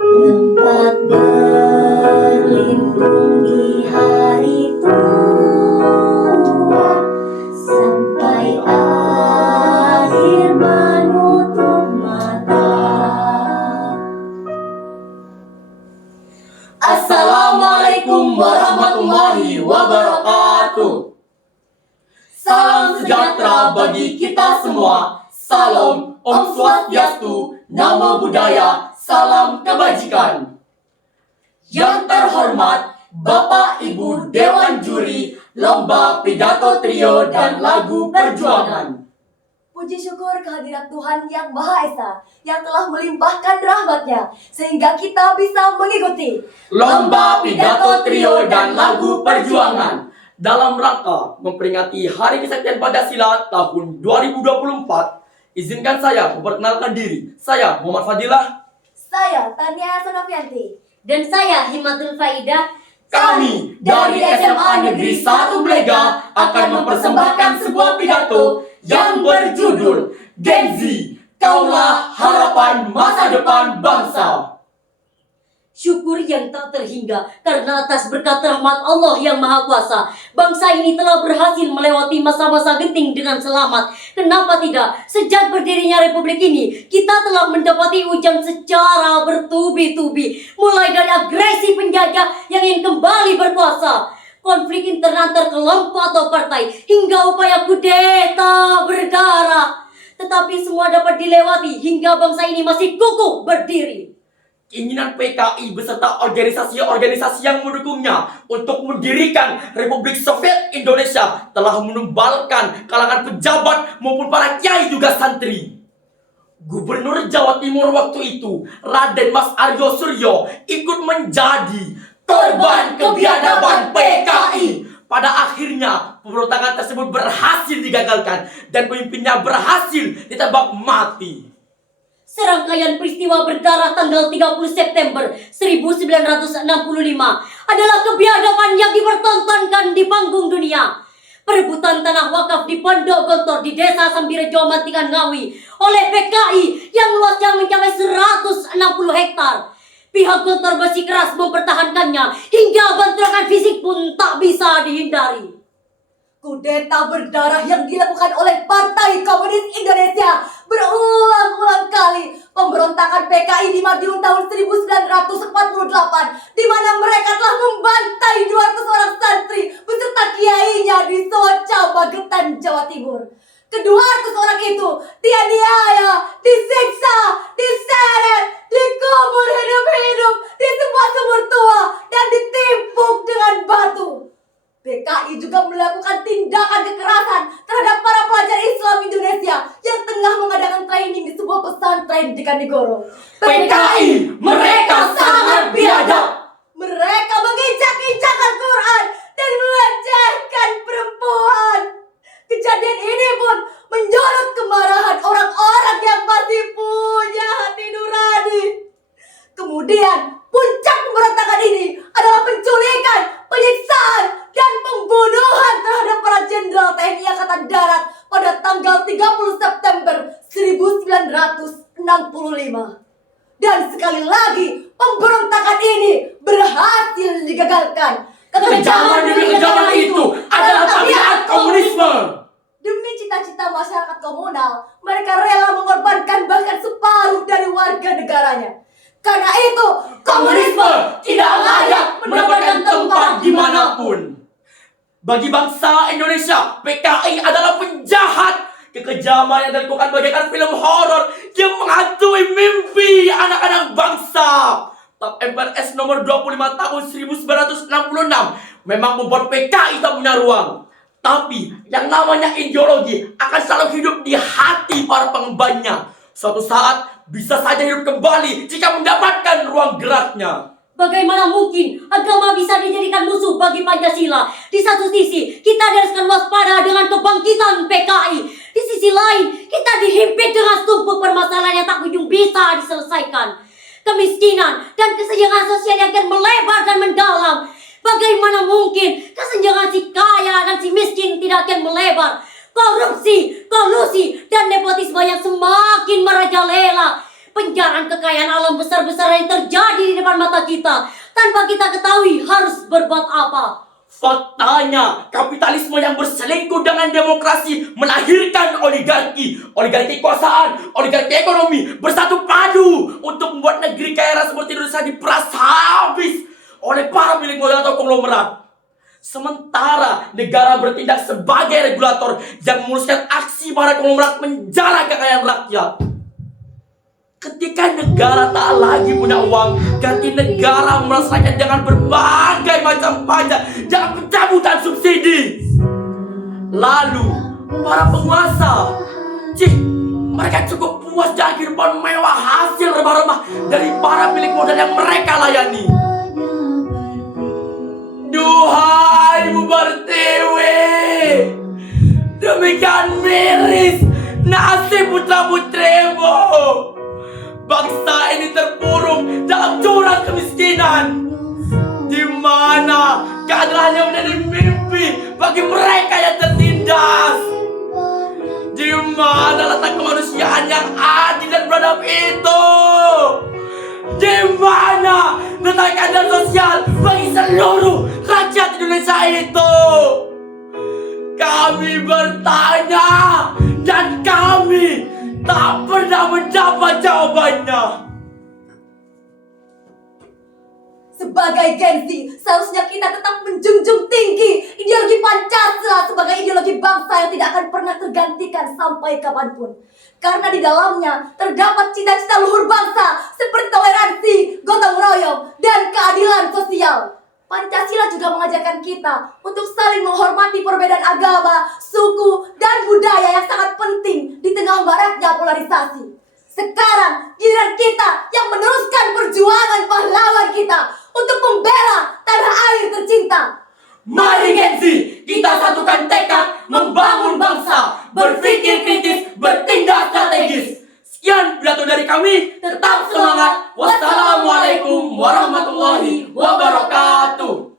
Tempat berlindung di hari tua sampai akhir menutup mata. Assalamualaikum warahmatullahi wabarakatuh. Salam sejahtera bagi kita semua. Salam, Om Swastiastu, Namo Buddhaya, salam kebajikan. Yang terhormat Bapak Ibu Dewan Juri Lomba Pidato Trio dan Lagu Perjuangan. Puji syukur kehadirat Tuhan Yang Maha Esa yang telah melimpahkan rahmat-Nya sehingga kita bisa mengikuti Lomba Pidato Trio dan Lagu Perjuangan dalam rangka memperingati Hari Kesaktian Pancasila tahun 2024. Izinkan saya memperkenalkan diri. Saya Muhammad Fadilah. Saya Tania Sonovianti. Dan saya Himatul Faidah. Kami dari SMA Negeri 1 Blega akan mempersembahkan sebuah pidato yang berjudul Gen Z, Kaulah Harapan Masa Depan Bangsa. Syukur yang tak terhingga karena atas berkat rahmat Allah yang Maha Kuasa, bangsa ini telah berhasil melewati masa-masa genting dengan selamat. Kenapa tidak? Sejak berdirinya Republik ini, kita telah mendapati ujian secara bertubi-tubi. Mulai dari agresi penjajah yang ingin kembali berkuasa, konflik internal antar kelompok atau partai, hingga upaya kudeta berdarah. Tetapi semua dapat dilewati hingga bangsa ini masih kukuh berdiri. Keinginan PKI beserta organisasi-organisasi yang mendukungnya untuk mendirikan Republik Soviet Indonesia telah menumbalkan kalangan pejabat maupun para kiai juga santri. Gubernur Jawa Timur waktu itu, Raden Mas Aryo Suryo, ikut menjadi korban kebiadaban PKI. Pada akhirnya, pemberontakan tersebut berhasil digagalkan dan pemimpinnya berhasil ditembak mati. Serangkaian peristiwa berdarah tanggal 30 September 1965 adalah kebiadaban yang dipertontonkan di panggung dunia. Perebutan tanah wakaf di Pondok Gontor di Desa Sambirejo Mantingan Ngawi oleh PKI yang luasnya mencapai 160 hektar. Pihak Gontor bersikeras mempertahankannya hingga bentrokan fisik pun tak bisa dihindari. kudeta berdarah yang dilakukan oleh Partai Komunis Indonesia berulang-ulang kali. Pemberontakan PKI di Madiun tahun 1948 di mana mereka telah membantai 200 orang santri beserta kiainya di Soca, Magetan, Jawa Timur. Kedua orang itu dianiaya, disiksa, diseret, dikubur hidup-hidup di sebuah sumur tua dan ditimpuk dengan batu. PKI juga melakukan tindakan kekerasan terhadap para pelajar Islam Indonesia yang tengah mengadakan training di sebuah pesantren di Kanigoro. PKI, mereka sangat biadab. Mereka menginjak-injak Al-Quran dan melecehkan perempuan. Kejadian ini pun menyulut kemarahan orang-orang yang masih punya hati nurani. Kemudian puncak pemberontakan ini adalah penculikan, penyiksaan, dan pembunuhan terhadap para jenderal TNI Angkatan Darat pada tanggal 30 September 1965. Dan sekali lagi, pemberontakan ini berhasil digagalkan. Kekejaman demi kekejaman itu adalah tabiat komunisme. Demi cita-cita masyarakat komunal, mereka rela mengorbankan bahkan separuh dari warga negaranya. Karena itu, Komunisme tidak layak mendapatkan tempat dimanapun. Bagi bangsa Indonesia, PKI adalah penjahat. Kekejaman yang dilakukan bagaikan film horor yang menghantui mimpi anak-anak bangsa. TAP MPRS nomor 25 tahun 1966 memang membuat PKI tak punya ruang. Tapi yang namanya ideologi akan selalu hidup di hati para pengembannya. Suatu saat bisa saja hidup kembali jika mendapatkan ruang geraknya. Bagaimana mungkin agama bisa dijadikan musuh bagi Pancasila? Di satu sisi, kita diharuskan waspada dengan kebangkitan PKI. Di sisi lain, kita dihimpit dengan tumpuk permasalahan yang tak kunjung bisa diselesaikan. kemiskinan dan kesenjangan sosial yang akan melebar dan mendalam. Bagaimana mungkin kesenjangan si kaya dan si miskin tidak akan melebar? Korupsi, kolusi, dan nepotisme yang semakin merajalela. Penjaraan kekayaan alam besar-besaran yang terjadi di depan mata kita tanpa kita ketahui harus berbuat apa. Faktanya, kapitalisme yang berselingkuh dengan demokrasi melahirkan oligarki, oligarki kekuasaan, oligarki ekonomi bersatu padu untuk membuat negeri kaya raya seperti Indonesia diperas habis oleh para milik modal atau konglomerat. Sementara negara bertindak sebagai regulator yang memuluskan aksi para konglomerat menjara kekayaan rakyat. Ketika negara tak lagi punya uang, ganti negara merasakan dengan berbagai macam pajak dan pencabutan subsidi. Lalu para penguasa, mereka cukup puas dengan kehidupan mewah hasil remah-remah dari para milik modal yang mereka layani. Duhai Ibu Pertiwi, demikian miris nasib putra-putrimu. Bangsa ini terkurung dalam jurang kemiskinan, di mana keadilan hanya menjadi mimpi bagi mereka yang tertindas. Di mana letak kemanusiaan yang adil dan beradab itu? Di mana letak keadilan sosial bagi seluruh rakyat Indonesia itu? Kami bertanya dan kami tak pernah mendapat jawabannya. Sebagai Gen Z, seharusnya kita tetap menjunjung tinggi ideologi Pancasila sebagai ideologi bangsa yang tidak akan pernah tergantikan sampai kapanpun. Karena di dalamnya terdapat cita-cita luhur bangsa seperti toleransi, gotong royong, dan keadilan sosial. Pancasila juga mengajarkan kita untuk saling menghormati perbedaan agama, suku, dan budaya yang sangat penting di tengah maraknya polarisasi. Sekarang giliran kita yang meneruskan perjuangan pahlawan kita untuk membela tanah air tercinta. Mari Gen Z, kita satukan tekad membangun bangsa, berpikir kritis, bertindak strategis. Sekian pidato dari kami, tetap semangat. Wassalamualaikum warahmatullahi wabarakatuh.